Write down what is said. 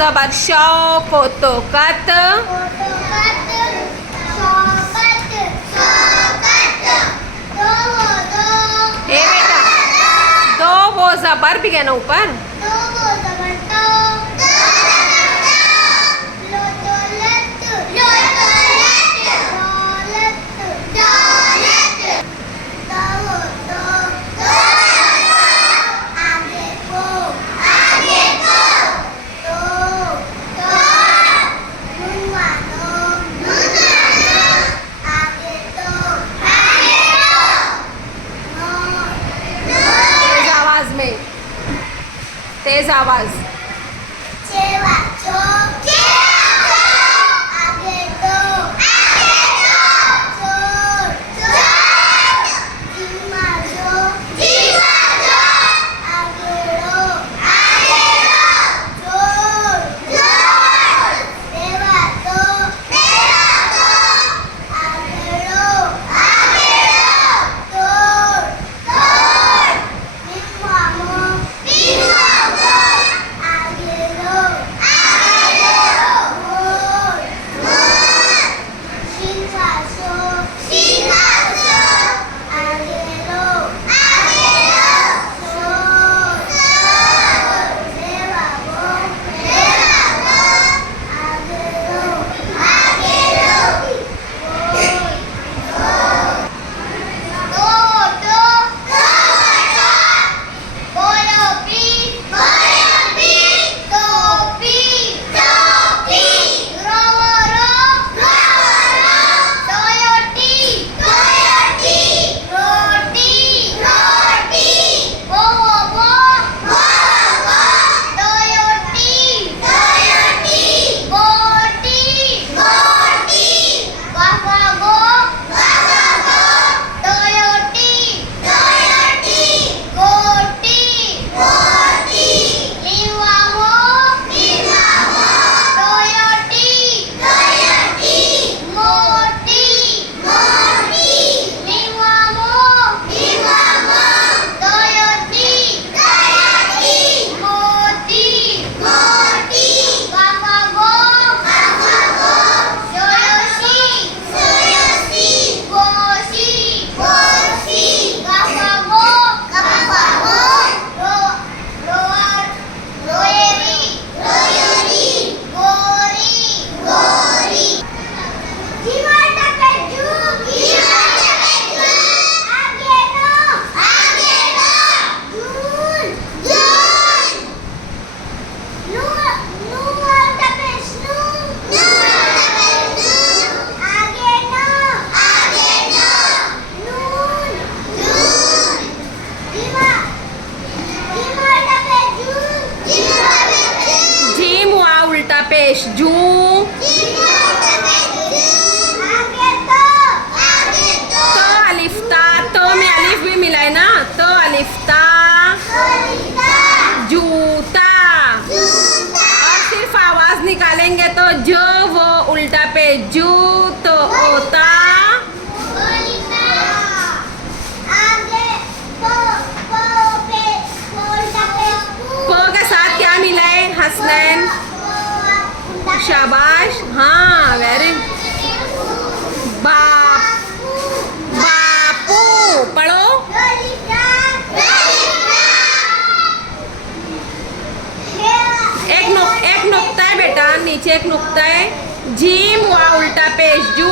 जबर शौ कोतोकत ए बेटा दो वो जबर भी है ना ऊपर तेज आवाज पेश जू तो अलिफ्ता तो में अलिफ भी मिला है ना तो अलिफ्ता जूता और सिर्फ आवाज निकालेंगे तो जो वो उल्टा पे जू तो ओता पो के साथ क्या मिला है हसनैन शाबाश हाँ वेरी बापू पढ़ो एक नुक्ता है बेटा नीचे एक नुक्ता है जीम वा उल्टा पेश जू